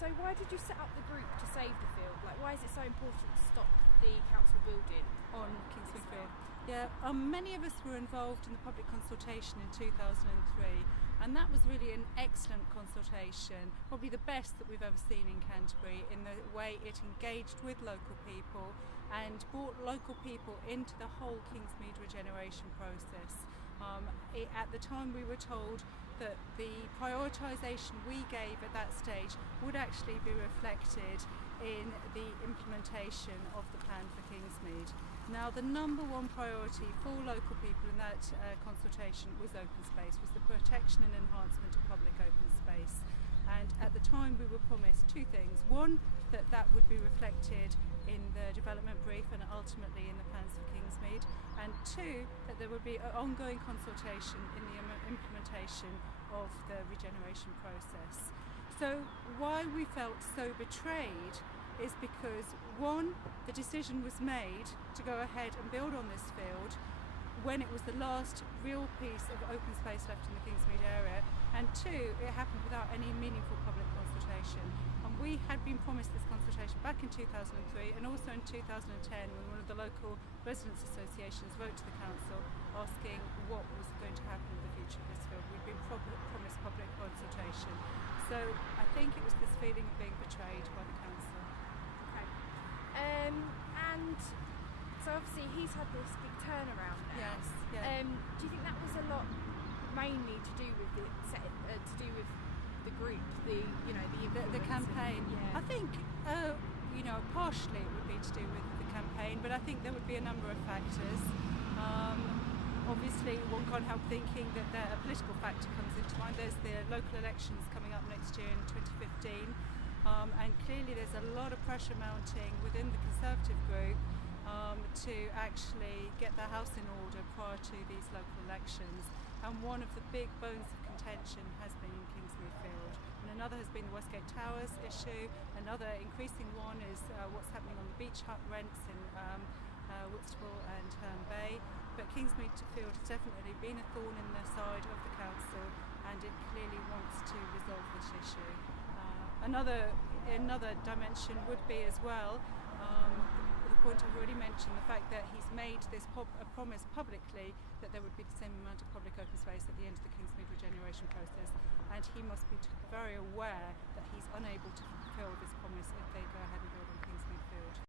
So why did you set up the group to save the field? Like, why is it so important to stop the council building on Kingsmead Field? Yeah, many of us were involved in the public consultation in 2003, and that was really an excellent consultation, probably the best that we've ever seen in Canterbury, in the way it engaged with local people and brought local people into the whole Kingsmead regeneration process. At the time we were told that the prioritisation we gave at that stage would actually be reflected in the implementation of the plan for Kingsmead. Now, the number one priority for local people in that consultation was open space, was the protection and enhancement of public open space. And at the time we were promised two things. One, that would be reflected in the development brief and ultimately in the plans for Kingsmead. And two, that there would be an ongoing consultation in the implementation of the regeneration process. So why we felt so betrayed is because, one, the decision was made to go ahead and build on this field when it was the last real piece of open space left in the Kingsmead area, and two, it happened without any meaningful public consultation. And we had been promised this consultation back in 2003 and also in 2010 when one of the local residents' associations wrote to the council asking what was going to happen in the future of this field. We'd been promised public consultation. So I think it was this feeling of being betrayed by the council. Okay. And so obviously he's had this big turnaround now. Yes. Yeah. Do you think that was a lot mainly to do with the group, the campaign? Yeah. I think partially it would be to do with the campaign, but I think there would be a number of factors. Obviously, one can't help thinking that a political factor comes into mind. There's the local elections coming up next year in 2015, and clearly there's a lot of pressure mounting within the Conservative group to actually get their house in order prior to these local elections. And one of the big bones of contention has been in Kingsmead Field. And another has been the Westgate Towers issue. Another increasing one is what's happening on the beach hut rents in Whitstable and Herne Bay. But Kingsmead Field has definitely been a thorn in the side of the council, and it clearly wants to resolve this issue. Another dimension would be as well the point I've already mentioned, the fact that he's made this a promise publicly that there would be the same amount of public open space at the end of the Kingsmead regeneration process, and he must be very aware that he's unable to fulfil this promise if they go ahead and